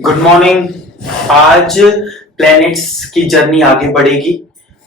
Good morning. आज planets की journey आगे बढ़ेगी,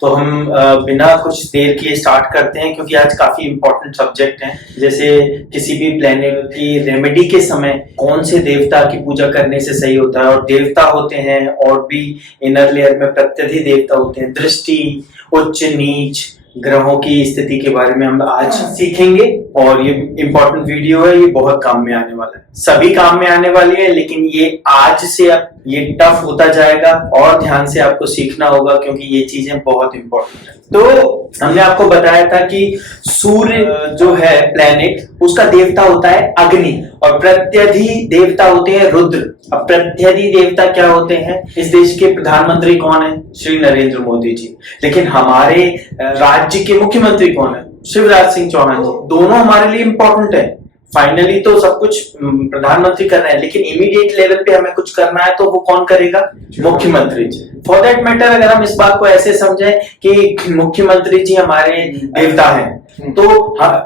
तो हम बिना कुछ देर किए स्टार्ट करते हैं, क्योंकि आज काफी इंपॉर्टेंट सब्जेक्ट हैं। जैसे किसी भी प्लैनेट की रेमेडी के समय कौन से देवता की पूजा करने से सही होता है, और देवता होते हैं और भी इनर लेयर में प्रत्यधि देवता होते हैं, दृष्टि, उच्च नीच ग्रहों की स्थिति के बारे में हम आज सीखेंगे। और ये इंपॉर्टेंट वीडियो है, ये बहुत काम में आने वाला है, सभी काम में आने वाली है, लेकिन ये आज से अब ये टफ होता जाएगा और ध्यान से आपको सीखना होगा, क्योंकि ये चीजें बहुत इंपॉर्टेंट है। तो हमने आपको बताया था कि सूर्य जो है प्लैनेट, उसका देवता होता है अग्नि, और प्रत्यधि देवता होते हैं रुद्र। अब प्रत्यधि देवता क्या होते हैं? इस देश के प्रधानमंत्री कौन है? श्री नरेंद्र मोदी जी। लेकिन हमारे राज्य के मुख्यमंत्री कौन है? शिवराज सिंह चौहान जी। दोनों हमारे लिए इंपॉर्टेंट है। फाइनली तो सब कुछ प्रधानमंत्री कर रहे हैं, लेकिन इमीडिएट लेवल पे हमें कुछ करना है तो वो कौन करेगा? मुख्यमंत्री जी। फॉर दैट मैटर, अगर हम इस बात को ऐसे समझें कि मुख्यमंत्री जी हमारे देवता हैं, तो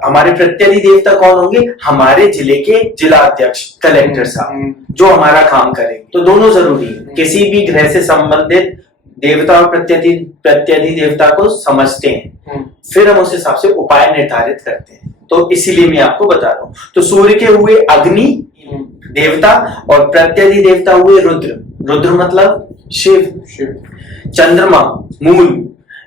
हमारे प्रत्यधि देवता कौन होंगे? हमारे जिले के जिला अध्यक्ष, कलेक्टर साहब, जो हमारा काम करेंगे। तो दोनों जरूरी है। किसी भी ग्रह से संबंधित देवता और प्रत्यधि देवता को समझते हैं, फिर हम उस हिसाब से उपाय निर्धारित करते हैं। तो इसीलिए मैं आपको बता रहा हूं। तो सूर्य के हुए अग्नि देवता, और प्रत्यधि देवता हुए रुद्र। रुद्र मतलब शिव। चंद्रमा मूल,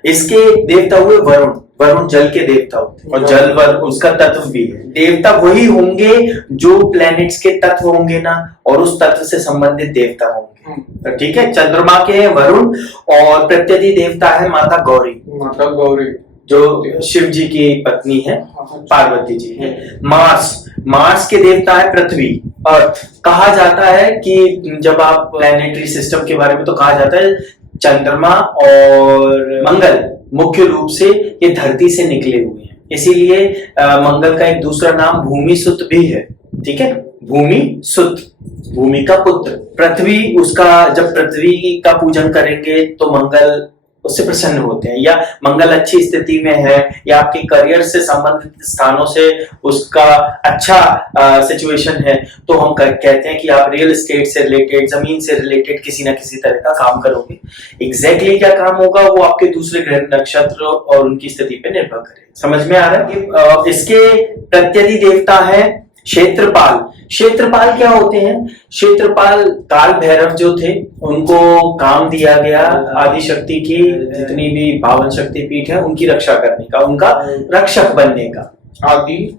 इसके देवता हुए वरुण। वरुण जल के देवता होते हैं, और जल वरुण उसका तत्व भी है। देवता वही होंगे जो प्लैनेट्स के तत्व होंगे ना, और उस तत्व से संबंधित देवता होंगे। तो ठीक है, चंद्रमा के हैं वरुण, और प्रत्यधि देवता है माता गौरी, जो शिव जी की पत्नी है, पार्वती जी है। मार्स के देवता है पृथ्वी, अर्थ। कहा जाता है कि जब आप प्लैनेटरी सिस्टम के बारे में, तो कहा जाता है चंद्रमा और मंगल मुख्य रूप से ये धरती से निकले हुए हैं, इसीलिए मंगल का एक दूसरा नाम भूमि सुत भी है। ठीक है, भूमि सुत, भूमि का पुत्र। पृथ्वी, उसका जब पृथ्वी का पूजन करेंगे तो मंगल उससे प्रसन्न होते हैं, या मंगल अच्छी स्थिति में है, या आपके करियर से संबंधित स्थानों से उसका अच्छा सिचुएशन है, तो हम कहते हैं कि आप रियल एस्टेट से रिलेटेड, जमीन से रिलेटेड किसी ना किसी तरह का काम करोगे। एग्जैक्टली क्या काम होगा वो आपके दूसरे ग्रह, नक्षत्र और उनकी स्थिति पे निर्भर करेगा। समझ में आ रहा है कि इसके प्रत्यधि देवता है क्षेत्रपाल। क्षेत्रपाल क्या होते हैं? क्षेत्रपाल काल भैरव जो थे, उनको काम दिया गया आदिशक्ति की जितनी भी 52 शक्तिपीठ है उनकी रक्षा करने का, उनका रक्षक बनने का।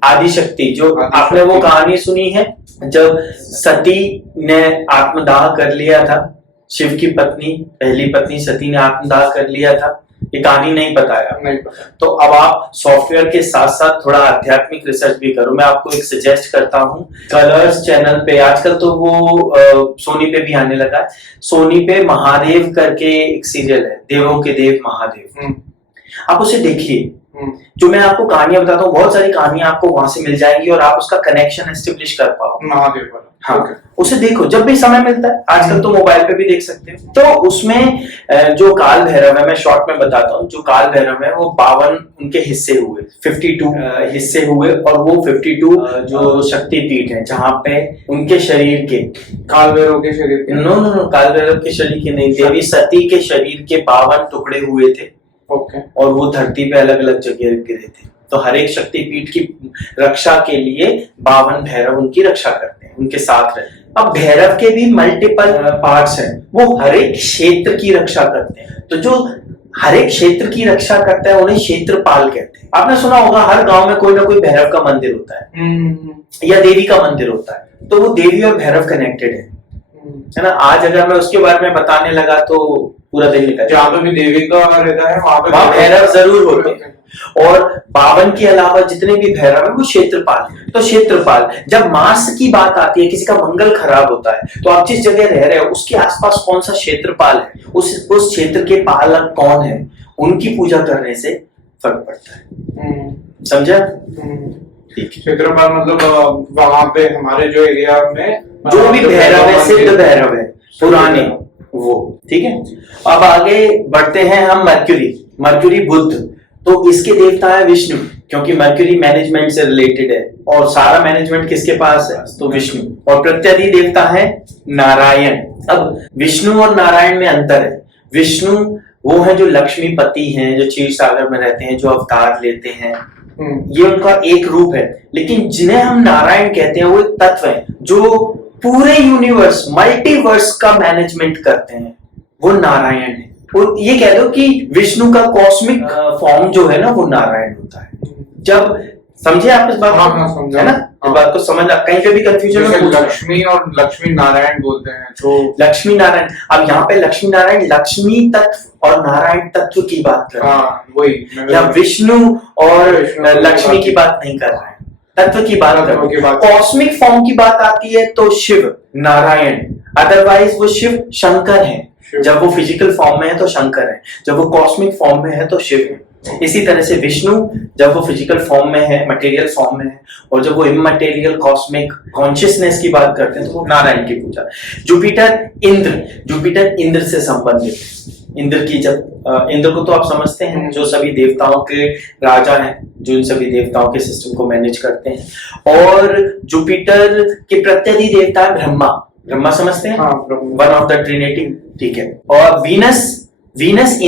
आदिशक्ति, जो आपने वो कहानी सुनी है जब सती ने आत्मदाह कर लिया था, शिव की पत्नी, पहली पत्नी सती ने आत्मदाह कर लिया था। ये कहानी नहीं पता। तो अब आप सॉफ्टवेयर के साथ साथ थोड़ा आध्यात्मिक रिसर्च भी करो। मैं आपको एक सजेस्ट करता हूँ, कलर्स चैनल पे, आजकल तो वो सोनी पे भी आने लगा है। सोनी पे महादेव करके एक सीरियल है, देवों के देव महादेव, आप उसे देखिए। जो मैं आपको कहानियां बताता हूँ, बहुत सारी कहानियां आपको वहां से मिल जाएंगी, और आप उसका कनेक्शन एस्टेब्लिश कर पाओ महादेव वाला। हाँ, उसे देखो जब भी समय मिलता है। आजकल तो मोबाइल पे भी देख सकते हो। तो उसमें जो काल भैरव है, मैं शॉर्ट में बताता हूँ, जो काल भैरव है वो 52 उनके हिस्से हुए, 52 हिस्से हुए, और वो 52 जो शक्तिपीठ है, जहाँ पे उनके शरीर के, काल भैरव के शरीर के, नो, काल भैरव के शरीर के नहीं, देवी सती के शरीर के 52 टुकड़े हुए थे। और वो धरती पे अलग अलग जगह गिरे थे। तो हर एक शक्तिपीठ की रक्षा के लिए 52 भैरव उनकी रक्षा करते हैं, उनके साथ रहते हैं। अब भैरव के भी मल्टीपल पार्ट्स हैं, वो हर एक क्षेत्र की रक्षा करते हैं। तो जो हर एक क्षेत्र की रक्षा करता है उन्हें क्षेत्रपाल कहते हैं। आपने सुना होगा हर गांव में कोई ना कोई भैरव का मंदिर होता है, या देवी का मंदिर होता है, तो वो देवी और भैरव कनेक्टेड है ना। आज अगर मैं उसके बारे में बताने लगा तो पूरा दिन निकल, जहाँ पे भी देवी का रहता है वहां पे भैरव जरूर होते हैं। और 52 के अलावा जितने भी भैरव है वो क्षेत्रपाल है। तो क्षेत्रपाल, जब मार्स की बात आती है, किसी का मंगल खराब होता है, तो आप जिस जगह रह रहे हो उसके आसपास कौन सा क्षेत्रपाल है, उस क्षेत्र के पालक कौन है, उनकी पूजा करने से फर्क पड़ता है। समझा? क्षेत्रपाल मतलब वहां पे हमारे जो एरिया में जो भी भैरव है, सिद्ध भैरव है पुराने, वो। ठीक है, अब आगे बढ़ते हैं हम। मर्क्यूरी बुध, तो इसके देवता है विष्णु, क्योंकि मरकरी मैनेजमेंट से रिलेटेड है और सारा मैनेजमेंट किसके पास है, तो विष्णु। और प्रत्यधि देवता है नारायण। अब विष्णु और नारायण में अंतर है। विष्णु वो है जो लक्ष्मीपति हैं, जो क्षीर सागर में रहते हैं, जो अवतार लेते हैं, ये उनका एक रूप है। लेकिन जिन्हें हम नारायण कहते हैं वो एक तत्व है जो पूरे यूनिवर्स, मल्टीवर्स का मैनेजमेंट करते हैं, वो नारायण है। और ये कह दो कि विष्णु का कॉस्मिक फॉर्म जो है ना वो नारायण होता है। जब समझे आप इस बात को, है ना, इस बात को समझ, कहीं पे भी कंफ्यूजन है। लक्ष्मी और लक्ष्मी नारायण बोलते हैं, तो लक्ष्मी नारायण, अब यहाँ पे लक्ष्मी नारायण लक्ष्मी तत्व और नारायण तत्व की बात कर रहे हैं, वही, या विष्णु और लक्ष्मी की बात नहीं कर रहे हैं, तत्व की बात कर रहे हैं। कॉस्मिक फॉर्म की बात आती है तो शिव नारायण, अदरवाइज वो शिव शंकर है। जब वो फिजिकल फॉर्म में है तो शंकर है, जब वो कॉस्मिक फॉर्म में है तो शिव है। इसी तरह से विष्णु जब वो फिजिकल फॉर्म में है, मटेरियल फॉर्म में है, और जब वो इममटेरियल कॉस्मिक कॉन्शियसनेस की बात करते हैं तो वो नारायण की पूजा। जुपिटर इंद्र से संबंधित, इंद्र की जब इंद्र को तो आप समझते हैं, जो सभी देवताओं के राजा हैं, जो इन सभी देवताओं के सिस्टम को मैनेज करते हैं। और जुपिटर के प्रत्यधि देवता है ब्रह्मा समझते हैं, वन ऑफ द ट्रिनिटी, ठीक है। और वीनस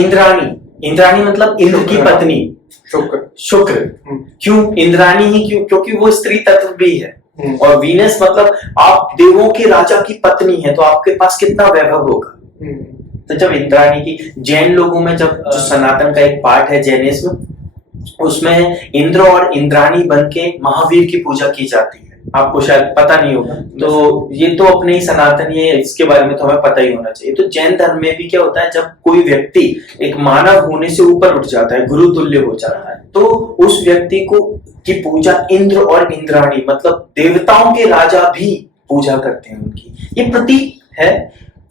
इंद्राणी मतलब इंद्र की पत्नी, शुक्र। क्यों इंद्राणी ही, क्योंकि वो स्त्री तत्व भी है। और वीनस मतलब आप देवों के राजा की पत्नी है, तो आपके पास कितना वैभव होगा। तो जब इंद्राणी की, जैन लोगों में जब जो सनातन का एक पार्ट है जैनिज्म, उसमें इंद्र और इंद्राणी बन के महावीर की पूजा की जाती है। आपको शायद पता नहीं होगा, तो ये तो अपने ही सनातन, ये इसके बारे में तो हमें पता ही होना चाहिए। तो जैन धर्म में भी क्या होता है, जब कोई व्यक्ति एक मानव होने से ऊपर उठ जाता है, गुरु तुल्य हो जाता है, तो उस व्यक्ति को की पूजा इंद्र और इंद्राणी मतलब देवताओं के राजा भी पूजा करते हैं उनकी। ये प्रतीक है।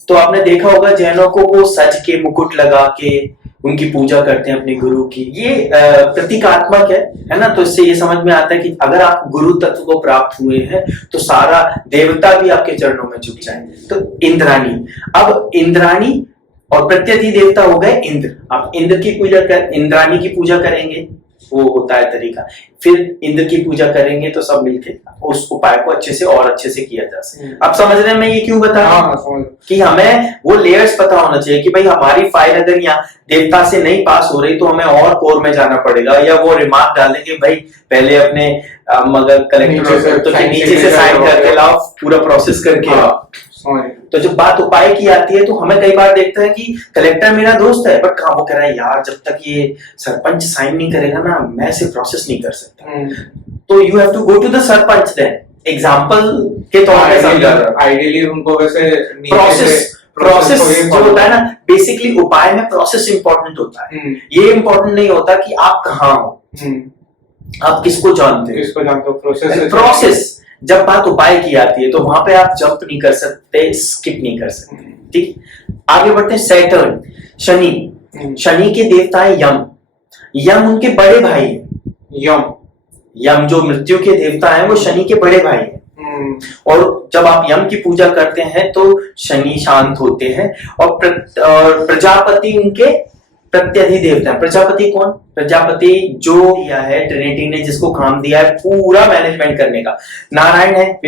तो आपने देखा होगा जैनों को वो सज के मुकुट लगा के उनकी पूजा करते हैं अपने गुरु की। ये प्रतीकात्मक है ना। तो इससे ये समझ में आता है कि अगर आप गुरु तत्व को प्राप्त हुए हैं तो सारा देवता भी आपके चरणों में झुक जाएंगे। तो इंद्राणी, अब इंद्राणी और प्रत्यधि देवता हो गए इंद्र। आप इंद्र की पूजा इंद्राणी की पूजा करेंगे, वो होता है तरीका। फिर इंद्र की पूजा करेंगे तो सब मिलके उस उपाय को अच्छे से किया जा सके। आप समझ रहे हैं मैं ये क्यों बता रहा हूं? कि हमें वो लेयर्स पता होना चाहिए कि भाई हमारी फाइल अगर यहाँ देवता से नहीं पास हो रही तो हमें और कोर में जाना पड़ेगा, या वो रिमार्क डालेंगे भाई पहले अपने मगर कलेक्टर तो नीचे से साइन करके लाओ, पूरा प्रोसेस करके। तो जब बात उपाय की आती है तो हमें कई बार देखते हैं कि कलेक्टर मेरा दोस्त है, बट कहाँ वो कह रहा है यार जब तक ये सरपंच साइन नहीं करेगा ना मैं इसे प्रोसेस नहीं कर सकता। तो you have to go to the sarpanch then, example के तौर पे समझा रहा हूं। आइडियली उनको वैसे प्रोसेस जो होता है ना, बेसिकली उपाय में प्रोसेस इंपॉर्टेंट होता है। ये इंपॉर्टेंट नहीं होता कि आप कहाँ हो, आप किसको जानते हो। प्रोसेस जब बात उपाय की आती है तो वहां पे आप जंप नहीं कर सकते, स्किप नहीं कर सकते। ठीक, आगे बढ़ते हैं। सैटर्न, शनि के देवता है यम उनके बड़े भाई है। यम जो मृत्यु के देवता है वो शनि के बड़े भाई है। और जब आप यम की पूजा करते हैं तो शनि शांत होते हैं। और प्रजापति उनके प्रत्यधि देवता है। प्रजापति कौन? प्रजापति जो दिया है ट्रिनिटी ने, जिसको काम दिया है पूरा मैनेजमेंट करने का। नारायण है,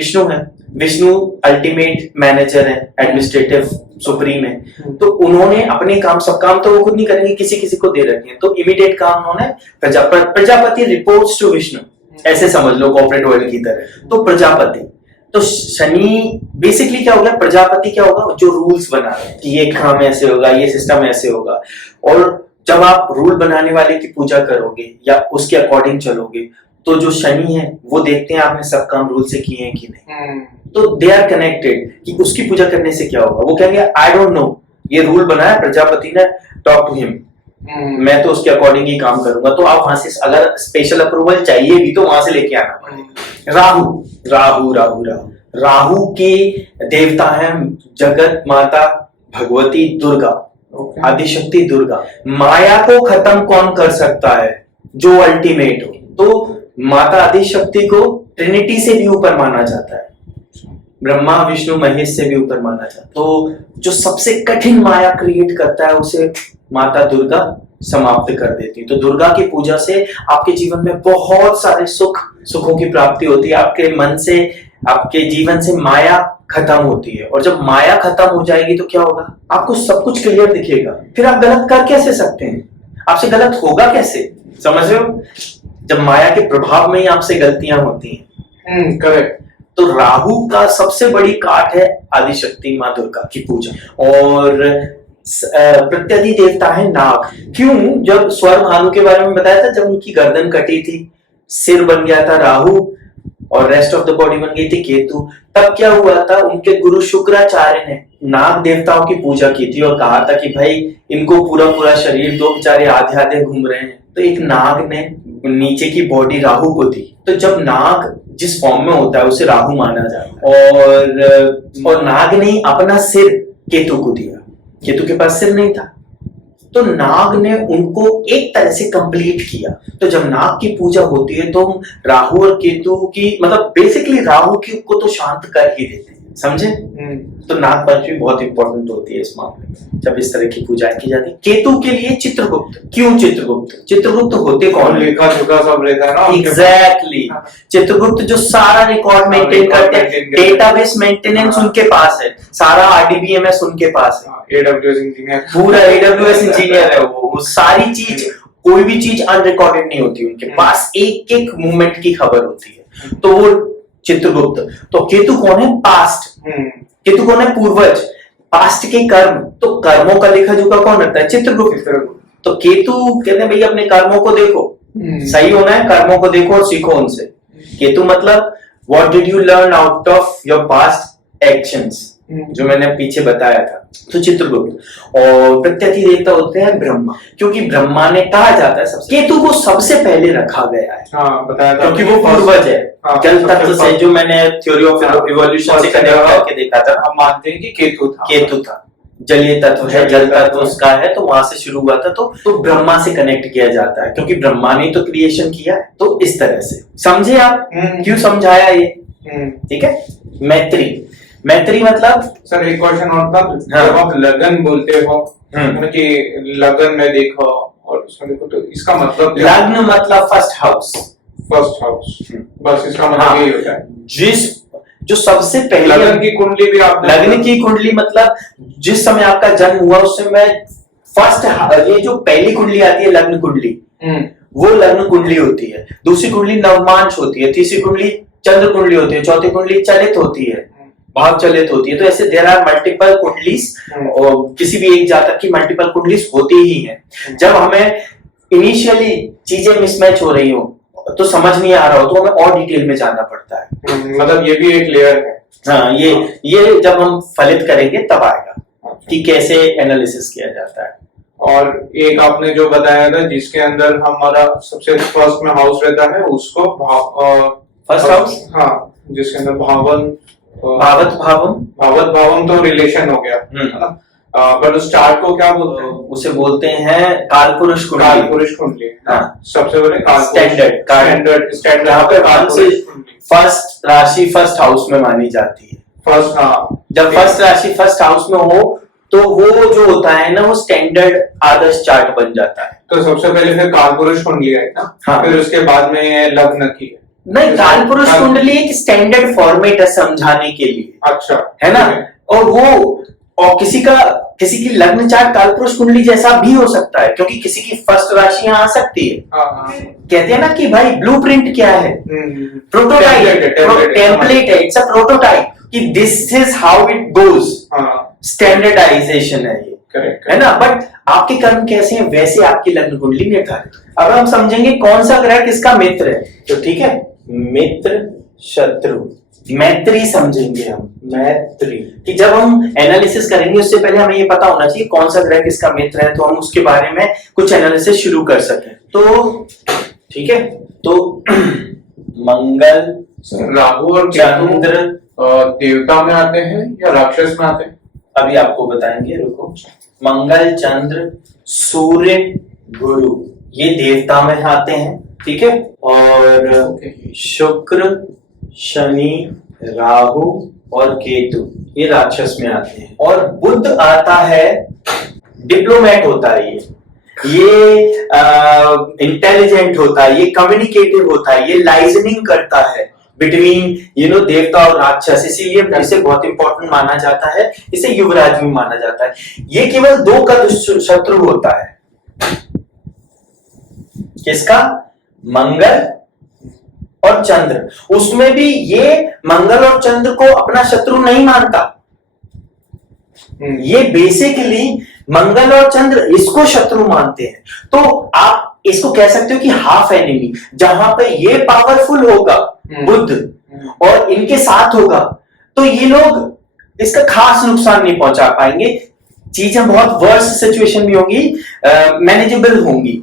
विष्णु अल्टीमेट मैनेजर है, एडमिनिस्ट्रेटिव सुप्रीम है। तो उन्होंने अपने काम, सब काम तो वो खुद नहीं करेंगे, किसी को दे रखे हैं। तो इमीडिएट काम उन्होंने प्रजापति रिपोर्ट्स टू विष्णु, ऐसे समझ लो कॉर्पोरेट वर्ल्ड की तरह। तो प्रजापति, तो शनि बेसिकली क्या होगा, प्रजापति क्या होगा, जो रूल्स बना रहे हैं कि ये काम ऐसे होगा, ये सिस्टम ऐसे होगा। और जब आप रूल बनाने वाले की पूजा करोगे या उसके अकॉर्डिंग चलोगे तो जो शनि है वो देखते हैं आपने सब काम रूल से किए हैं कि नहीं। तो दे आर कनेक्टेड कि उसकी पूजा करने से क्या होगा। वो कहेंगे आई डोंट नो, ये रूल बनाया प्रजापति ने, टॉक टू हिम, मैं तो उसके अकॉर्डिंग ही काम करूंगा। तो आप वहां से अगर स्पेशल अप्रूवल चाहिए भी तो वहां से लेके आना पड़ेगा। राहु के देवता है जगत माता भगवती दुर्गा, आदिशक्ति दुर्गा। माया को खत्म कौन कर सकता है? जो अल्टीमेट हो। तो माता आदिशक्ति को ट्रिनिटी से भी ऊपर माना जाता है, ब्रह्मा विष्णु महेश से भी ऊपर माना जाता है। तो जो सबसे कठिन माया क्रिएट करता है उसे माता दुर्गा समाप्त कर देती है। तो दुर्गा की पूजा से आपके जीवन में बहुत सारे सुखों की प्राप्ति होती है। आपके मन से, आपके जीवन से माया खत्म होती है, और जब माया खत्म हो जाएगी तो क्या होगा, आपको सब कुछ क्लियर दिखेगा। फिर आप गलत कर कैसे सकते हैं, आपसे गलत होगा कैसे, समझ रहे हो? जब माया के प्रभाव में ही आपसे गलतियां होती हैं। करेक्ट। तो राहु का सबसे बड़ी काट है आदिशक्ति माँ दुर्गा की पूजा। और प्रत्यधि देवता है नाग। क्यों? जब स्वर भानु के बारे में बताया था, जब उनकी गर्दन कटी थी, सिर बन गया था राहु और रेस्ट ऑफ द बॉडी बन गई थी केतु, तब क्या हुआ था, उनके गुरु शुक्राचार्य ने नाग देवताओं की पूजा की थी और कहा था कि भाई इनको पूरा पूरा शरीर, दो बेचारे आधे आधे घूम रहे हैं। तो एक नाग ने नीचे की बॉडी राहु को दी। तो जब नाग जिस फॉर्म में होता है उसे राहु माना जाता है। और नाग ने अपना सिर केतु को दिया, केतु के पास सिर नहीं था, तो नाग ने उनको एक तरह से कंप्लीट किया। तो जब नाग की पूजा होती है तो राहु और केतु की, मतलब बेसिकली राहु की को तो शांत कर ही देते हैं, समझे? तो नाग पंचमी बहुत इंपॉर्टेंट होती है इस मामले में, जब इस तरह की पूजाएं की जाती है। केतु के लिए चित्रगुप्त। क्यों चित्रगुप्त? चित्रगुप्त होते कौन? लेखा जोखा सब रहता है ना। एग्जैक्टली। चित्रगुप्त जो सारा रिकॉर्ड मेंटेन करते हैं, डेटाबेस मेंटेनेंस उनके पास है, सारा आरडीबीएमएस उनके पास है, एडब्ल्यूएस इंजीनियर, पूरा एडब्ल्यूएस इंजीनियर है वो सारी चीज, कोई भी चीज अनरिकॉर्डेड नहीं होती उनके पास, एक एक मूवमेंट की खबर होती है। तो वो चित्रगुप्त। तो केतु कौन है? पास्ट। केतु कौन है? पूर्वज, पास्ट के कर्म। तो कर्मों का लेखा जोखा कौन रखता है? चित्रगुप्त। तो केतु कहते हैं भाई अपने कर्मों को देखो, सही होना है, कर्मों को देखो और सीखो उनसे। केतु मतलब what did you learn out of your past actions, जो मैंने पीछे बताया था। तो चित्रगुप्त। और प्रत्यधि देवता होते हैं ब्रह्मा, क्योंकि ब्रह्मा ने कहा जाता है सबसे, केतु को सबसे पहले रखा गया है। बताया था, क्योंकि वो पूर्वज है। जल तत्व से, जो मैंने थ्योरी ऑफ इवोल्यूशन से कनेक्ट करके देखा था, हम मानते हैं कि केतु था। जलीय तत्व है, जल तत्व उसका है, तो वहां से शुरू हुआ था। तो ब्रह्मा से कनेक्ट किया जाता है, क्योंकि ब्रह्मा ने तो क्रिएशन किया है। तो इस तरह से समझे आप? क्यों समझाया ये? ठीक है। मैत्री। मैत्री मतलब, सर एक क्वेश्चन और था। जब आप लगन बोलते हो कि लगन में देखो और उसमें देखो, तो इसका मतलब लग्न मतलब फर्स्ट हाउस। फर्स्ट हाउस, बस इसका मतलब यही होता है। जो सबसे पहले लग्न की कुंडली भी आप, लग्न की कुंडली मतलब जिस समय आपका जन्म हुआ उस समय फर्स्ट, ये जो पहली कुंडली आती है लग्न कुंडली, वो लग्न कुंडली होती है। दूसरी कुंडली नवमांश होती है, तीसरी कुंडली चंद्र कुंडली होती है, चौथी कुंडली चलित होती है, भाव चलित होती है। तो ऐसे देयर आर मल्टीपल कुंडलीज, किसी भी एक जातक की मल्टीपल कुंडलीज होती ही है। जब हमें इनिशियली चीजें मिसमैच हो रही हो, तो समझ नहीं आ रहा हो, तो हमें और डिटेल में जानना पड़ता है। मतलब ये भी एक लेयर है। हाँ, ये जब हम फलित करेंगे तब आएगा कि कैसे एनालिसिस किया जाता है। और एक आपने जो बताया था जिसके अंदर हमारा सबसे फर्स्ट में हाउस रहता है, उसको फर्स्ट हाउस, हाँ, जिसके अंदर भावत भावम तो रिलेशन हो गया। पर उस चार्ट को क्या बोलते हैं? उसे बोलते हैं कालपुरुष कुंडली। हाँ, सबसे पहले स्टैंडर्ड यहाँ पे फर्स्ट राशि फर्स्ट हाउस में मानी जाती है। फर्स्ट, हाँ, जब फर्स्ट राशि फर्स्ट हाउस में हो तो वो जो होता है ना, वो स्टैंडर्ड आदर्श चार्ट बन जाता है। तो सबसे पहले फिर कालपुरुष कुंडली है ना। हाँ। फिर उसके बाद में लग्न की है। नहीं, कालपुरुष कुंडली एक स्टैंडर्ड फॉर्मेट है समझाने के लिए। अच्छा, है ना। और किसी की लग्न चार्ट कालपुरुष कुंडली जैसा भी हो सकता है, क्योंकि किसी की फर्स्ट राशि यहाँ आ सकती है। कहते हैं ना कि भाई ब्लूप्रिंट क्या है? प्रोटोटाइप, टेम्पलेट है, इट्स अ प्रोटोटाइप कि this is how it goes. Standardisation है ये, है ना। बट आपके कर्म कैसे हैं वैसे आपकी लग्न कुंडली निर्धारित। अब हम समझेंगे कौन सा ग्रह किसका मित्र है। तो ठीक है, मित्र शत्रु, मैत्री समझेंगे हम। मैत्री कि जब हम एनालिसिस करेंगे उससे पहले हमें ये पता होना चाहिए कौन सा ग्रह किसका मित्र है, तो हम उसके बारे में कुछ एनालिसिस शुरू कर सकें। तो ठीक है, तो मंगल, राहु और चंद्र देवता में आते हैं या राक्षस में आते हैं? अभी आपको बताएंगे, रुको। मंगल, चंद्र, सूर्य, गुरु, ये देवता में आते हैं, ठीक है। और शुक्र, शनि, राहु और केतु ये राक्षस में आते हैं। और बुध आता है, डिप्लोमेट होता है ये, ये इंटेलिजेंट होता है, ये कम्युनिकेटिव होता है, ये लाइजनिंग करता है बिटवीन देवता और राक्षस, इसीलिए इसे बहुत इंपॉर्टेंट माना जाता है, इसे युवराज भी माना जाता है। ये केवल दो का शत्रु होता है, किसका? मंगल और चंद्र। उसमें भी ये मंगल और चंद्र को अपना शत्रु नहीं मानता, ये बेसिकली मंगल और चंद्र इसको शत्रु मानते हैं। तो आप इसको कह सकते हो कि हाफ एनिमी। जहां पे ये पावरफुल होगा बुध और इनके साथ होगा तो ये लोग इसका खास नुकसान नहीं पहुंचा पाएंगे, चीजें बहुत वर्स्ट सिचुएशन में होंगी, मैनेजेबल होंगी।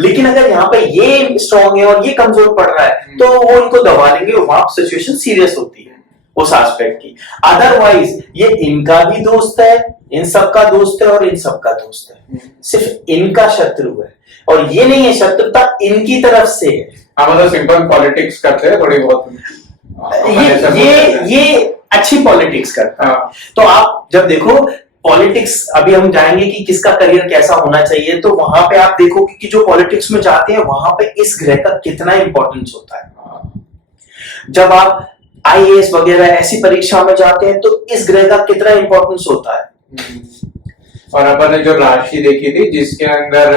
लेकिन अगर यहाँ पे ये स्ट्रॉन्ग है और ये कमजोर पड़ रहा है तो वो इनको दबा लेंगे, वहां सिचुएशन सीरियस होती है उस एस्पेक्ट की। अदरवाइज ये इनका भी दोस्त है, इन सबका दोस्त है और इन सबका दोस्त है, सिर्फ इनका शत्रु है। और ये नहीं है शत्रुता इनकी तरफ से है। मतलब सिंपल पॉलिटिक्स करते हैं थोड़ी बहुत, ये अच्छी पॉलिटिक्स करता है। तो आप जब देखो पॉलिटिक्स, अभी हम जाएंगे कि किसका करियर कैसा होना चाहिए, तो वहां पे आप देखो कि जो पॉलिटिक्स में जाते हैं वहां पे इस ग्रह का कितना इंपॉर्टेंस होता है। जब आप आईएएस वगैरह ऐसी परीक्षा में जाते हैं तो इस ग्रह का कितना इंपॉर्टेंस होता है। और अपन ने जो राशि देखी थी जिसके अंदर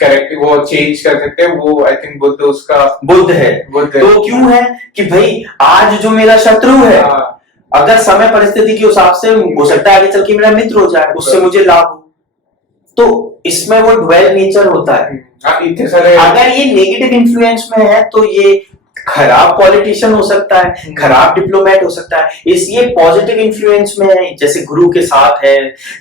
कैरेक्टर वो चेंज कर सकते हैं, वो आई थिंक बुध उसका बुध है। तो क्यों है कि भाई आज जो मेरा शत्रु है, अगर समय परिस्थिति के हिसाब से हो सकता है आगे चल के मेरा मित्र हो जाए, उससे मुझे लाभ हो, तो इसमें वो ड्वेल नेचर होता है। इतने सारे अगर ये नेगेटिव इन्फ्लुएंस में है तो ये खराब पॉलिटिशियन हो सकता है, खराब डिप्लोमेट हो सकता है। ये पॉजिटिव इन्फ्लुएंस में है, जैसे गुरु के साथ है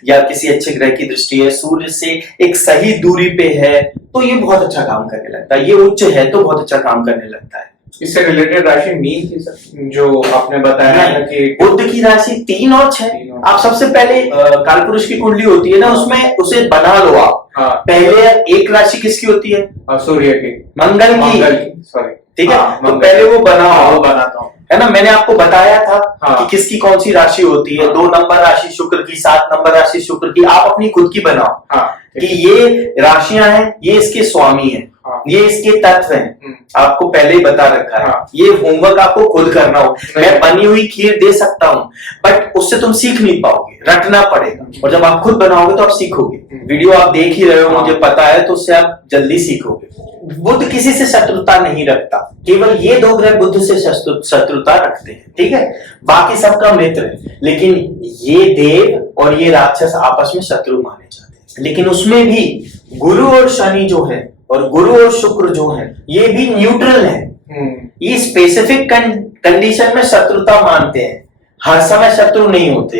या किसी अच्छे ग्रह की दृष्टि है, सूर्य से एक सही दूरी पे है, तो ये बहुत अच्छा काम करने लगता है। ये उच्च है तो बहुत अच्छा काम करने लगता है। इससे रिलेटेड राशि मीन थी सर जो आपने बताया कि बुध की राशि 3 और 6। आप सबसे पहले कालपुरुष की कुंडली होती है ना, उसमें उसे बना लो आप। पहले एक राशि किसकी होती है? सूर्य की, मंगल की, सॉरी, ठीक है। तो पहले वो बनाओ, बनाता हूँ, है ना। मैंने आपको बताया था कि किसकी कौन सी राशि होती है। 2 नंबर राशि शुक्र की, 7 नंबर राशि शुक्र की। आप अपनी खुद की बनाओ कि ये राशियां हैं, ये इसके स्वामी हैं, ये इसके तत्व हैं। आपको पहले ही बता रखा है। ये होमवर्क आपको खुद करना हो। मैं बनी हुई खीर दे सकता हूँ बट उससे तुम सीख नहीं पाओगे, रटना पड़ेगा। और जब आप खुद बनाओगे तो आप सीखोगे। वीडियो आप देख ही रहे हो, मुझे पता है, तो उससे आप जल्दी सीखोगे। बुध किसी से शत्रुता नहीं रखता, केवल ये 2 ग्रह बुध से शत्रुता रखते हैं, ठीक है। बाकी सबका मित्र है, लेकिन ये देव और ये राक्षस आपस में शत्रु माने जाते हैं। लेकिन उसमें भी गुरु और शनि जो है और गुरु और शुक्र जो है ये भी न्यूट्रल है। ये स्पेसिफिक कंडीशन में शत्रुता मानते हैं, हर समय शत्रु नहीं होते,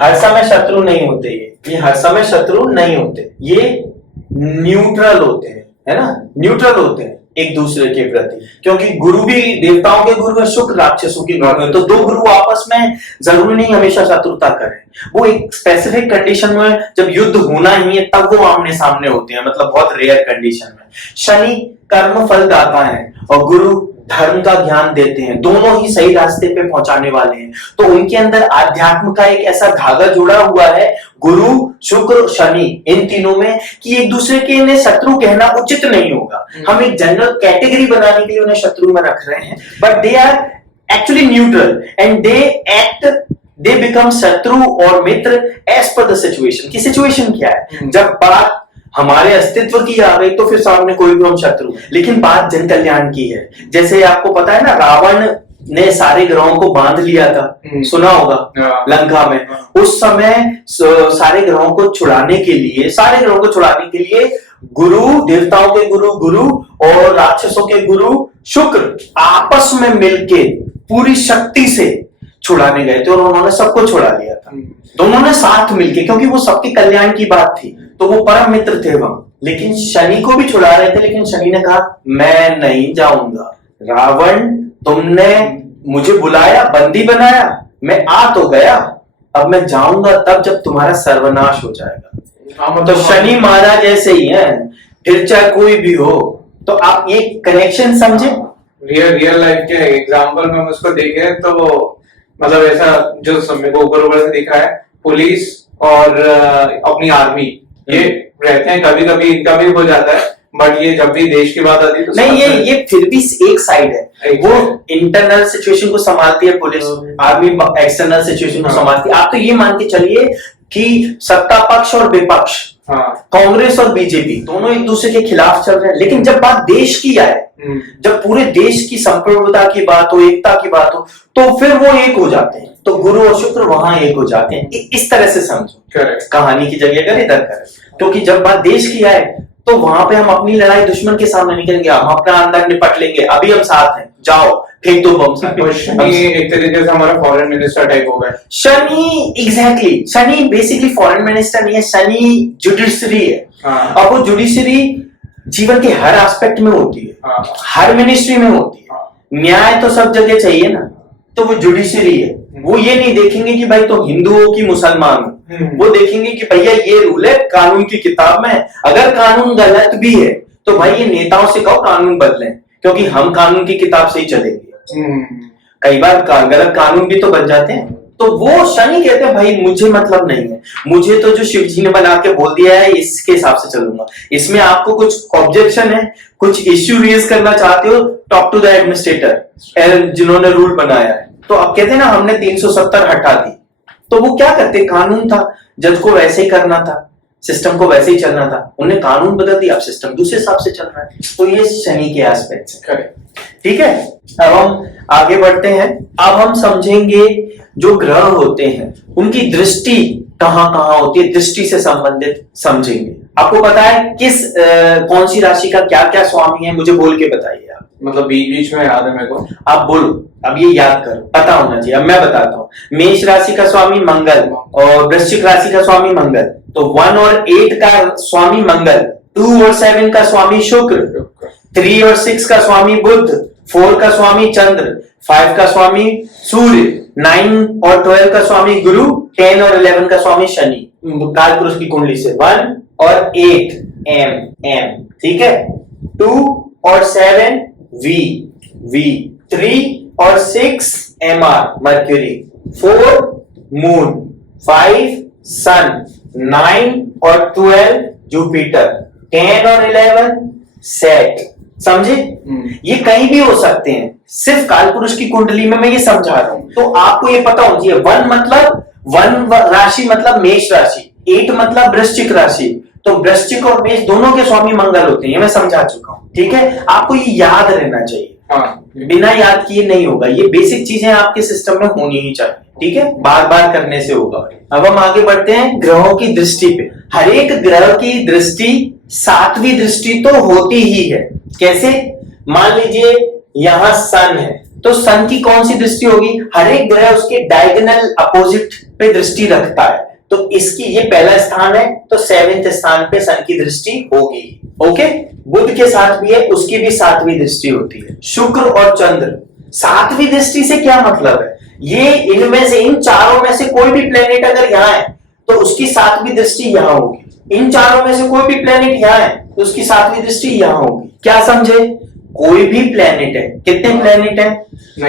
हर समय शत्रु नहीं होते, ये हर समय शत्रु नहीं होते, ये न्यूट्रल होते हैं, है ना। न्यूट्रल होते हैं एक दूसरे के प्रति, क्योंकि गुरु भी देवताओं के गुरु है, शुक्र राक्षसों के गुरु है। तो 2 गुरु आपस में जरूरी नहीं हमेशा शत्रुता करें, वो एक स्पेसिफिक कंडीशन में जब युद्ध होना ही है तब वो आमने सामने होते हैं, मतलब बहुत रेयर कंडीशन में। शनि कर्म फल दाता है और गुरु धर्म का ज्ञान देते हैं, दोनों ही सही रास्ते पे पहुंचाने वाले हैं। तो उनके अंदर आध्यात्म का एक ऐसा धागा जुड़ा हुआ है, गुरु शुक्र शनि इन तीनों में, कि एक दूसरे के इन्हें शत्रु कहना उचित नहीं होगा। हम एक जनरल कैटेगरी बनाने के लिए उन्हें शत्रु में रख रहे हैं, but they are actually neutral and they become शत्रु और मित्र एज पर द सिचुएशन। की सिचुएशन क्या है, जब बात हमारे अस्तित्व की आ गई तो फिर सामने कोई भी हम शत्रु, लेकिन बात जन कल्याण की है। जैसे आपको पता है ना, रावण ने सारे ग्रहों को बांध लिया था, सुना होगा, लंका में। उस समय सारे ग्रहों को छुड़ाने के लिए गुरु, देवताओं के गुरु और राक्षसों के गुरु शुक्र आपस में मिलके पूरी शक्ति से छुड़ाने गए थे और उन्होंने सबको छुड़ा लिया था, दोनों ने साथ मिलके, क्योंकि वो सबके कल्याण की बात थी, तो वो परम मित्र थे वहां। लेकिन शनि को भी छुड़ा रहे थे, लेकिन शनि ने कहा मैं नहीं जाऊंगा, रावण तुमने मुझे बुलाया, बंदी बनाया, मैं आ तो गया, अब मैं जाऊंगा तब जब तुम्हारा सर्वनाश हो जाएगा। तो शनि महाराज ऐसे ही है, फिर चाहे कोई भी हो। तो आप ये कनेक्शन समझे, रियल लाइफ के एग्जाम्पल में हम उसको देखें तो मतलब ऐसा जो समय को ऊपर से दिख रहा है, पुलिस और अपनी आर्मी, ये रहते हैं, कभी कभी इनका भी हो जाता है, बट ये जब भी देश की बात आती है तो नहीं, ये फिर भी एक साइड है। वो इंटरनल सिचुएशन को संभालती है पुलिस, आर्मी एक्सटर्नल सिचुएशन को संभालती है। आप तो ये मान के चलिए कि सत्ता पक्ष और विपक्ष, कांग्रेस और बीजेपी दोनों एक दूसरे के खिलाफ चल रहे हैं, लेकिन जब बात देश की आए, जब पूरे देश की संप्रभुता की बात हो, एकता की बात हो, तो फिर वो एक हो जाते हैं। तो गुरु और शुक्र वहां एक हो जाते हैं। इस तरह से समझो, कहानी की जगह अगर इधर करें, क्योंकि जब बात देश की आए तो वहां पे हम अपनी लड़ाई दुश्मन के सामने नहीं करेंगे, हम अपना अंदर निपट लेंगे। अभी हम साथ हैं, जाओ फेंक दो बम। एक तरीके से हमारा फॉरेन मिनिस्टर टाइप हो गया Shani. Exactly, Shani basically foreign minister नहीं है, शनि जुडिशरी है। और वो जुडिशरी जीवन के हर एस्पेक्ट में होती है, हर मिनिस्ट्री में होती है। न्याय तो सब जगह चाहिए ना, तो वो जुडिशरी है। वो ये नहीं देखेंगे कि भाई तो हिंदू हो कि मुसलमान हो, वो देखेंगे कि भैया ये रूल है कानून की किताब में, अगर कानून गलत भी है तो भाई ये नेताओं से कहो कानून बदलें, क्योंकि हम कानून की किताब से ही चलेंगे। कई बार गलत कानून भी तो बन जाते हैं। तो वो शनि कहते हैं भाई मुझे मतलब नहीं है, मुझे तो जो शिव जी ने बना के बोल दिया है इसके हिसाब से चलूंगा। इसमें आपको कुछ ऑब्जेक्शन है, कुछ इश्यू रेज करना चाहते हो, टॉक टू द एडमिनिस्ट्रेटर जिन्होंने रूल बनाया है। तो अब कहते हैं ना हमने 370 हटा दी, तो वो क्या करते, कानून था, जज को वैसे ही करना था, सिस्टम को वैसे ही चलना था, उन्हें कानून बदल दिया, अब सिस्टम दूसरे हिसाब से चल रहा है। तो ये शनि के एस्पेक्ट है। ठीक है, अब हम आगे बढ़ते हैं। अब हम समझेंगे जो ग्रह होते हैं उनकी दृष्टि कहां कहां होती है, दृष्टि से संबंधित समझेंगे। आपको पता है किस कौन सी राशि का क्या क्या स्वामी है, मुझे बोल के बताइए आप। मतलब बीच में याद है मेरे को, आप बोलो, अब ये याद करो, पता होना चाहिए। अब मैं बताता हूँ, मेष राशि का स्वामी मंगल और वृश्चिक राशि का स्वामी मंगल। तो 1 और 8 का स्वामी मंगल, 2 और 7 का स्वामी शुक्र, 3 और 6 का स्वामी बुध, 4 का स्वामी चंद्र, 5 का स्वामी सूर्य, 9 और 12 का स्वामी गुरु, 10 और 11 का स्वामी शनि। कालपुरुष की कुंडली से 1 और 8 एम, ठीक है। 2 और 7 वी, 3 और 6 MR मर्क्यूरी, 4 मून, 5 सन, 9 और 12 जुपिटर, 10 और 11 सेट। समझे? ये कहीं भी हो सकते हैं, सिर्फ कालपुरुष की कुंडली में मैं ये समझा रहा हूं। तो आपको ये पता होना चाहिए, 1 राशि मतलब मेष राशि, 8 मतलब वृश्चिक राशि। तो वृश्चिक और मेष दोनों के स्वामी मंगल होते हैं, ये मैं समझा चुका हूं। ठीक है, आपको ये याद रहना चाहिए। बिना याद किए नहीं होगा, ये बेसिक चीजें आपके सिस्टम में होनी ही चाहिए। ठीक है, बार बार करने से होगा। अब हम आगे बढ़ते हैं ग्रहों की दृष्टि पे। हर एक ग्रह की दृष्टि 7वीं दृष्टि तो होती ही है। कैसे? मान लीजिए यहां सन है, तो सन की कौन सी दृष्टि होगी? हर एक ग्रह उसके डायगोनल अपोजिट पे दृष्टि रखता है, तो इसकी ये पहला स्थान है, तो 7वें स्थान पे सन की दृष्टि होगी। ओके, बुध के साथ भी है, उसकी भी 7वीं दृष्टि होती है। शुक्र और चंद्र 7वीं दृष्टि से क्या मतलब है? ये इनमें से, इन चारों में से कोई भी प्लेनेट अगर यहाँ है तो उसकी 7वीं दृष्टि यहाँ होगी। इन चारों में से कोई भी प्लेनेट यहाँ है तो उसकी 7वीं दृष्टि यहाँ होगी। क्या समझे? कोई भी प्लेनेट है, कितने प्लेनेट है? 9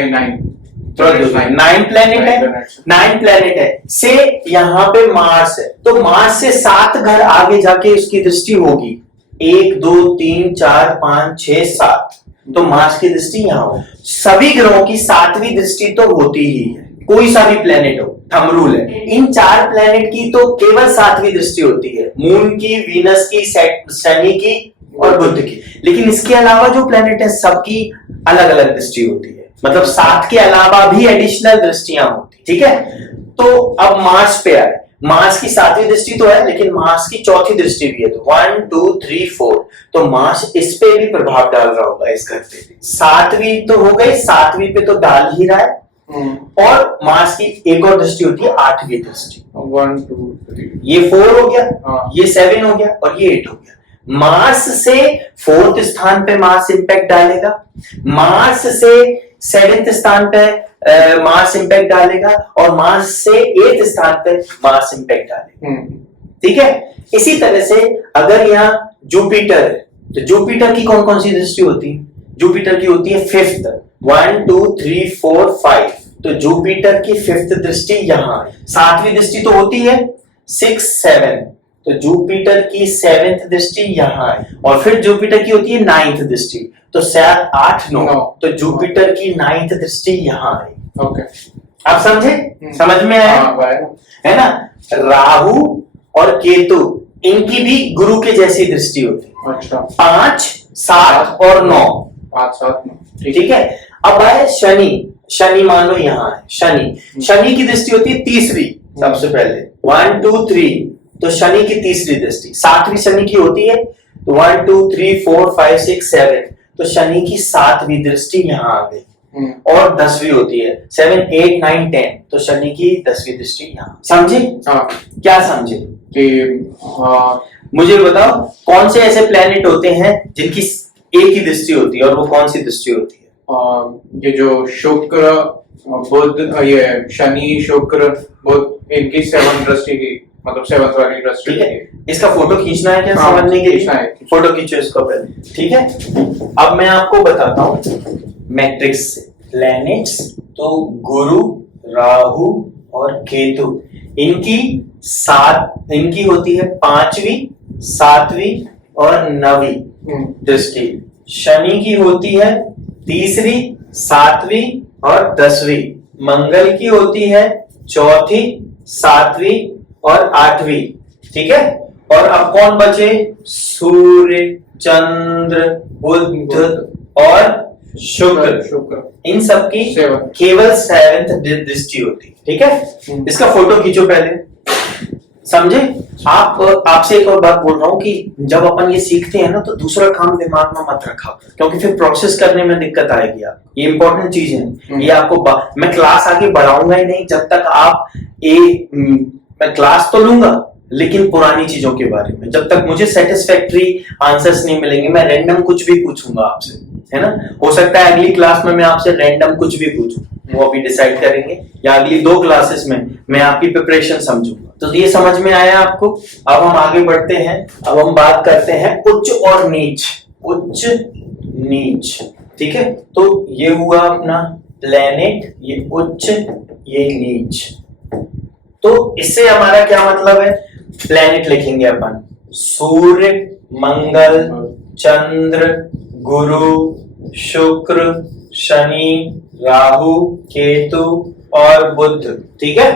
प्लेनेट है। से यहाँ पे मार्स है, तो मार्स से 7 घर आगे जाके उसकी दृष्टि होगी। 1 2 3 4 5 6 7, तो मार्स की दृष्टि यहाँ हो। सभी ग्रहों की 7वीं दृष्टि तो होती ही है, कोई सा भी प्लेनेट हो, थंब रूल है। इन 4 प्लेनेट की तो केवल 7वीं दृष्टि होती है, मून की, वीनस की, शनि की और बुध की। लेकिन इसके अलावा जो प्लेनेट है सबकी अलग अलग दृष्टि होती है, मतलब 7 के अलावा भी एडिशनल दृष्टियां होती। ठीक है, तो अब मार्स पे आए। मार्स की 7वीं दृष्टि तो है, लेकिन मार्स की 4थी दृष्टि भी है, तो 1 2 3 4, तो मार्स इस पे भी प्रभाव डाल रहा होगा, इस घर पे। 7वीं तो हो गई, 7वीं पे तो डाल ही रहा है। और मार्स की एक और दृष्टि होती है, 8वीं दृष्टि। 1 2 3, ये 4 हो गया, ये 7 हो गया और ये 8 हो गया। मार्स से 4th स्थान पे मार्स इंपैक्ट डालेगा, मार्स से 7th स्थान पे मार्स इंपैक्ट डालेगा, और मार्स से 8th स्थान पे मार्स इंपैक्ट डालेगा। ठीक है, इसी तरह से अगर यहाँ जुपिटर है, तो जुपिटर की कौन कौन सी दृष्टि होती है? जुपिटर की होती है 5th, 1 2 3 4 5, तो जुपिटर की 5th दृष्टि यहाँ है। 7वीं दृष्टि तो होती है 6 7, तो जुपिटर की 7th दृष्टि यहाँ है, और फिर जुपिटर की होती है 9th दृष्टि, तो 7 8 9, तो जुपिटर की 9th दृष्टि यहाँ है। ओके, आप समझे? समझ में आया? है ना? राहु और केतु, इनकी भी गुरु के जैसी दृष्टि होती है। अच्छा, 5 7 और 9, 5 7 9, ठीक है। अब आए शनि, शनि मान लो यहाँ है, शनि, शनि की दृष्टि होती है तीसरी, सबसे पहले 1 2 3, तो शनि की तीसरी दृष्टि, 7वीं शनि की होती है, तो 1 2 3 4 5 6 7, तो शनि की 7वीं दृष्टि यहाँ आ गई, और 10वीं होती है 7 8 9 10, तो शनि की 10वीं दृष्टि यहाँ। समझे? हाँ, क्या समझे? कि मुझे बताओ कौन से ऐसे प्लेनेट होते हैं जिनकी एक ही दृष्टि होती है, और वो कौन सी दृष्टि होती है? ये जो शुक्र बुध, ये शनि शुक्र बुध, इनकी 7 दृष्टि की, मतलब 7th वाली दृष्टि। ठीक है, इसका फोटो खींचना है क्या? हाँ, समझने के खींचना लिए है। फोटो खींचो इसको पहले, ठीक है। अब मैं आपको बताता हूँ मैट्रिक्स से प्लैनेट्स, तो गुरु राहु और केतु, इनकी होती है 5वीं 7वीं और 9वीं दृष्टि। शनि की होती है 3री 7वीं और 10वीं। मंगल की होती है 4थी 7वीं और 8वीं, ठीक है। और अब कौन बचे? सूर्य, चंद्र, बुध और शुक्र, इन सब की केवल 7th दृष्टि होती है, ठीक है। इसका फोटो खींचो पहले, समझे? आपसे एक और बात बोल रहा हूँ कि जब अपन ये सीखते हैं ना, तो दूसरा काम दिमाग में मत रखा, क्योंकि फिर प्रोसेस करने में दिक्कत आएगी आपको। ये इंपॉर्टेंट चीज है, ये आपको मैं क्लास आगे बढ़ाऊंगा ही नहीं जब तक आप मैं क्लास तो लूंगा, लेकिन पुरानी चीजों के बारे में जब तक मुझे सेटिस्फैक्टरी आंसर्स नहीं मिलेंगे, मैं रैंडम कुछ भी पूछूंगा आपसे, है ना। हो सकता है अगली क्लास में मैं आपसे रैंडम कुछ भी पूछूं, वो अभी डिसाइड करेंगे, या अगली 2 क्लासेस में मैं आपकी प्रिपरेशन समझूंगा। तो ये समझ में आया आपको? अब हम आगे बढ़ते हैं, अब हम बात करते हैं उच्च और नीच। उच्च नीच, ठीक है। तो ये हुआ अपना प्लेनेट, ये उच्च ये नीच। तो इससे हमारा क्या मतलब है? प्लेनेट लिखेंगे अपन, सूर्य, मंगल, चंद्र, गुरु, शुक्र, शनि, राहु, केतु और बुध, ठीक है।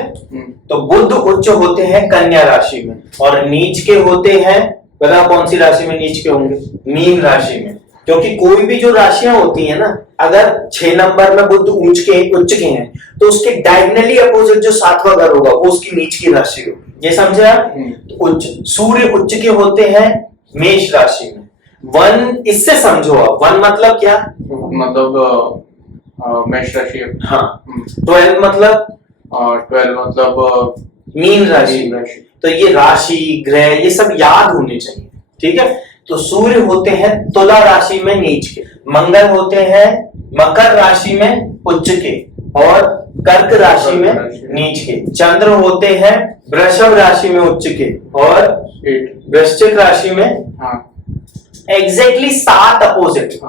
तो बुध उच्च होते हैं कन्या राशि में, और नीच के होते हैं, बताओ कौन सी राशि में नीच के होंगे? मीन राशि में। क्योंकि कोई भी जो राशियां होती है ना, अगर 6 नंबर में बुध उच्च के हैं, तो उसके डायगोनली अपोजिट जो 7वां घर होगा वो उसकी नीच की राशि होगी। ये समझे आप? तो उच्च, सूर्य उच्च के होते हैं मेष राशि में। 1 इससे समझो आप, 1 मतलब क्या? मतलब मेष राशि। हाँ। 12 मतलब 12 मतलब मीन राशि। तो ये राशि ग्रह ये सब याद होने चाहिए, ठीक है। तो सूर्य होते हैं तुला राशि में नीच के, मंगल होते हैं मकर राशि में उच्च के, और कर्क राशि में नीच के, चंद्र होते हैं वृषभ राशि में उच्च के, और वृश्चिक राशि में एग्जैक्टली 7 अपोजिट,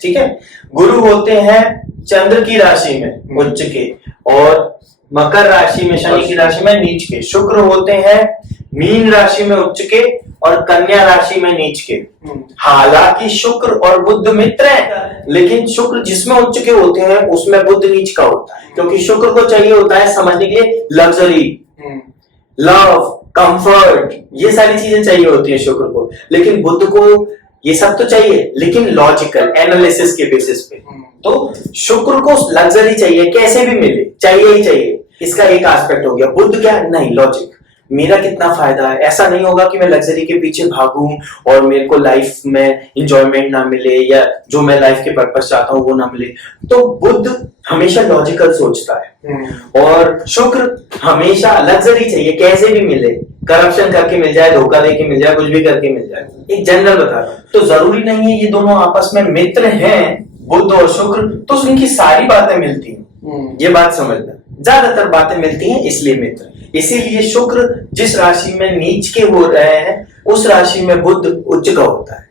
ठीक है। गुरु होते हैं चंद्र की राशि में उच्च के, और मकर राशि में शनि की राशि में नीच के। शुक्र होते हैं मीन राशि में उच्च के, और कन्या राशि में नीच के। हालांकि शुक्र और बुध मित्र हैं, लेकिन शुक्र जिसमें उच्च के होते हैं उसमें बुध नीच का होता है, क्योंकि शुक्र को चाहिए होता है समझने के लिए लग्जरी, लव, कंफर्ट, ये सारी चीजें चाहिए होती है शुक्र को। लेकिन बुध को ये सब तो चाहिए, लेकिन लॉजिकल एनालिसिस के बेसिस पे। तो शुक्र को लग्जरी चाहिए, कैसे भी मिले, चाहिए ही चाहिए। इसका एक एस्पेक्ट हो गया। बुध क्या? नहीं, लॉजिक, मेरा कितना फायदा है। ऐसा नहीं होगा कि मैं लग्जरी के पीछे भागूं और मेरे को लाइफ में एंजॉयमेंट ना मिले, या जो मैं लाइफ के पर्पस चाहता हूं वो ना मिले। तो बुध हमेशा लॉजिकल सोचता है, और शुक्र हमेशा लग्जरी चाहिए, कैसे भी मिले, करप्शन करके मिल जाए, धोखा देके मिल जाए, कुछ भी करके मिल जाए। एक जनरल बता रहा हूं। तो जरूरी नहीं है ये दोनों आपस में मित्र हैं, बुध और शुक्र, तो उनकी सारी बातें मिलती हैं। ये बात समझना, ज्यादातर बातें मिलती हैं इसलिए मित्र। इसीलिए शुक्र जिस राशि में नीच के हो रहे हैं उस राशि में बुध उच्च का होता है,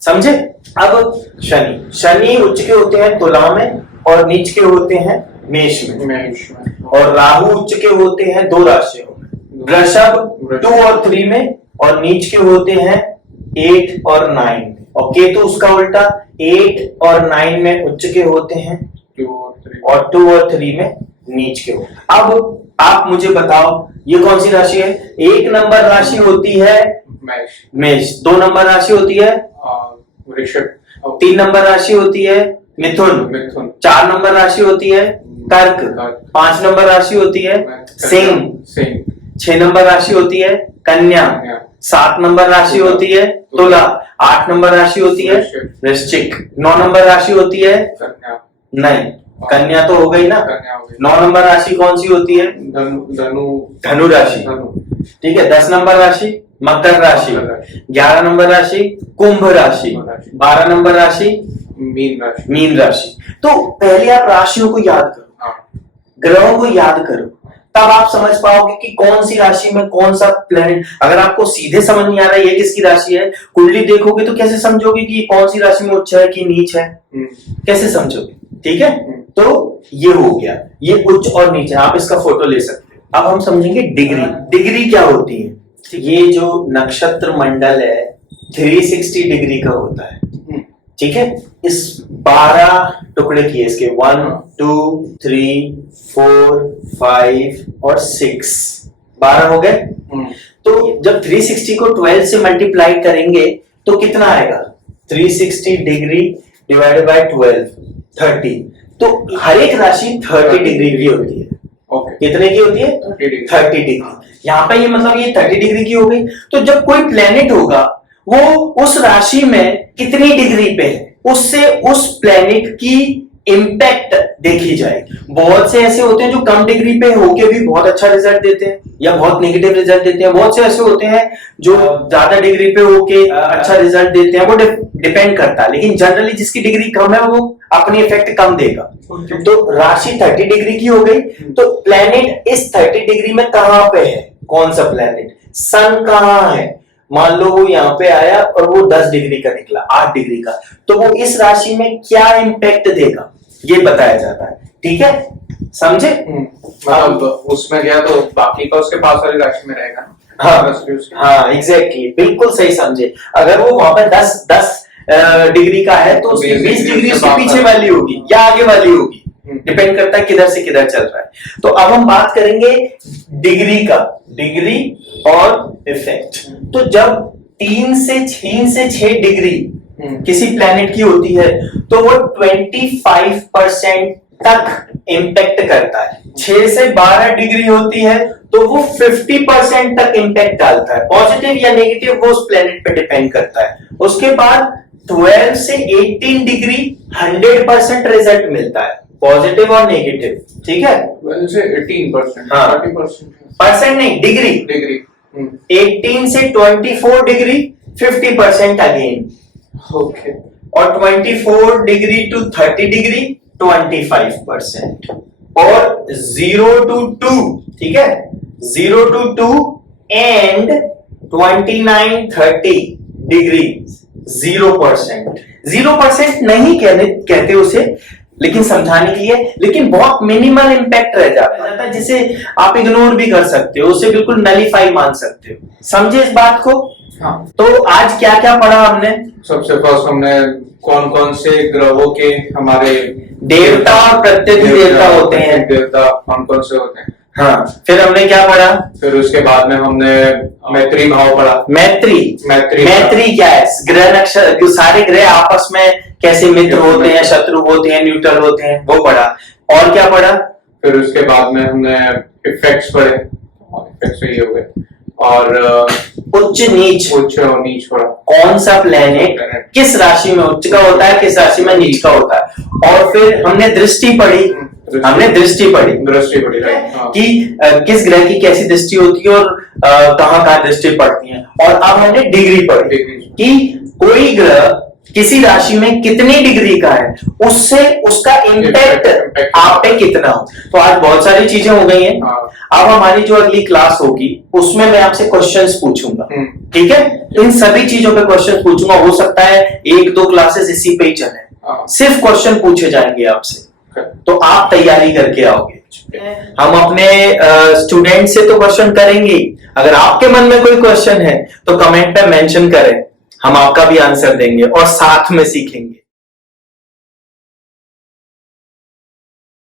समझे। अब शनि उच्च के होते हैं तुला में, और नीच के होते हैं मेष में, और राहु उच्च के होते हैं 2 राशियों में, वृषभ 2 और 3 में, और नीच के होते हैं 8 और 9 में, और केतु उसका उल्टा 8 और 9 में उच्च के होते हैं, 2 और 3 में नीच के होते हैं। अब आप मुझे बताओ ये कौन सी राशि है? 1 नंबर राशि होती है मेष, 2 नंबर राशि होती है वृषभ, 3 नंबर राशि होती है मिथुन, 4 नंबर राशि होती है कर्क, 5 नंबर राशि होती है सिंह, 6 नंबर राशि होती है कन्या, 7 नंबर राशि होती है तुला, 8 नंबर राशि होती है वृश्चिक, 9 नंबर राशि होती है नहीं, कन्या तो हो गई ना। 9 नंबर राशि कौन सी होती है? धनु राशि। ठीक है। 10 नंबर राशि मकर राशि, 11 नंबर राशि कुंभ राशि, 12 नंबर राशि मीन राशि। तो पहले आप राशियों को याद करो, ग्रहों को याद करो, तब आप समझ पाओगे कि कौन सी राशि में कौन सा प्लैनेट। अगर आपको सीधे समझ नहीं आ रहा है ये किसकी राशि है, कुंडली देखोगे तो कैसे समझोगे कि कौन सी राशि में उच्च है कि नीच है? कैसे समझोगे? ठीक है। तो ये हो गया, ये उच्च और नीच है, आप इसका फोटो ले सकते हो। अब हम समझेंगे डिग्री। डिग्री क्या होती है? ये जो नक्षत्र मंडल है 360 डिग्री का होता है। ठीक है। इस 12 टुकड़े किए इसके, 1 2 3 4 5 और 6, 12 हो गए। तो जब 360 को 12 से मल्टीप्लाई करेंगे तो कितना आएगा? 360 डिग्री डिवाइडेड बाय 12, 30। तो हर एक राशि 30 डिग्री की होती है। कितने की होती है? 30 डिग्री। यहाँ पे ये मतलब ये 30 डिग्री की हो गई। तो जब कोई प्लेनेट होगा वो उस राशि में कितनी डिग्री पे है, उससे उस प्लेनेट की इंपैक्ट देखी जाएगी। बहुत से ऐसे होते हैं जो कम डिग्री पे होके भी बहुत अच्छा रिजल्ट देते हैं या बहुत नेगेटिव रिजल्ट देते हैं। बहुत से ऐसे होते हैं जो ज्यादा डिग्री पे होके अच्छा रिजल्ट देते हैं। वो डिपेंड करता है, लेकिन जनरली जिसकी डिग्री कम है वो अपनी इफेक्ट कम देगा। तो राशि 30 डिग्री की हो गई। तो प्लेनेट इस 30 डिग्री में कहां पे है? कौन सा प्लेनेट? सन कहां है? मान लो वो यहाँ पे आया और वो 10 डिग्री का निकला, 8 डिग्री का, तो वो इस राशि में क्या इंपैक्ट देगा ये बताया जाता है। ठीक है, समझे? मतलब उसमें गया तो बाकी का उसके पास वाली राशि में रहेगा। हाँ एग्जैक्टली, बिल्कुल सही समझे। अगर वो वहां पर 10 डिग्री का है तो 20 डिग्री उसके पीछे वाली होगी या आगे वाली होगी, डिपेंड करता है किधर से किधर चल रहा है। तो अब हम बात करेंगे डिग्री का, डिग्री और इफेक्ट। तो जब 3 से 6 डिग्री किसी प्लेनेट की होती है तो वो 25% तक इंपैक्ट करता है। 6 से 12 डिग्री होती है तो वो 50% तक इंपैक्ट डालता है, पॉजिटिव या नेगेटिव वो उस प्लेनेट पे डिपेंड करता है। उसके बाद 12 से 18 डिग्री 100% रिजल्ट मिलता है, पॉजिटिव और नेगेटिव। ठीक है। 12 से 18%, हाँ, 30% परसेंट नहीं, डिग्री। 18 से 24 डिग्री 50% अगेन। ओके। और 24 डिग्री टू 30 डिग्री 25%। और 0 to 2, ठीक है, 0 to 2 एंड 29-30 डिग्री 0%। 0% नहीं कहते उसे, लेकिन समझाने के लिए, लेकिन बहुत मिनिमल इंपैक्ट रह जाता है जिसे आप इग्नोर भी कर सकते हो, उसे बिल्कुल नलीफाई मान सकते हो। समझे इस बात को? हाँ। तो आज क्या क्या पढ़ा हमने? सबसे फर्स्ट हमने कौन कौन से ग्रहों के हमारे देवता और प्रत्यक्ष देवता होते हैं, देवता कौन कौन से होते हैं। हाँ। फिर हमने क्या पढ़ा? फिर उसके बाद में हमने मैत्री भाव पढ़ा। मैत्री क्या है? ग्रह नक्षत्र, सारे ग्रह आपस में कैसे मित्र होते हैं, शत्रु होते हैं, न्यूट्रल होते हैं, वो पढ़ा। और क्या पढ़ा? फिर उसके बाद में हमने इफेक्ट्स पढ़े, इफेक्ट्स ये हो गए। और उच्च नीच और नीच पढ़ा। कौन सा प्लेनेट किस राशि में उच्च का होता है, किस राशि में नीच का होता है। और फिर हमने दृष्टि पढ़ी, कि किस ग्रह की कैसी दृष्टि होती है और कहाँ दृष्टि पड़ती है। और अब हमने डिग्री पढ़ी कि कोई ग्रह किसी राशि में कितनी डिग्री का है, उससे उसका इम्पैक्ट आप पे कितना हो। तो आज बहुत सारी चीजें हो गई हैं। अब हमारी जो अगली क्लास होगी उसमें मैं आपसे क्वेश्चंस पूछूंगा, ठीक है? तो इन सभी चीजों पे क्वेश्चन पूछूंगा। हो सकता है 1-2 क्लासेस इसी पे ही चले, सिर्फ क्वेश्चन पूछे जाएंगे आपसे, तो आप तैयारी करके आओगे। हम अपने स्टूडेंट से तो क्वेश्चन करेंगे ही, अगर आपके मन में कोई क्वेश्चन है तो कमेंट पे मेंशन करें, हम आपका भी आंसर देंगे और साथ में सीखेंगे।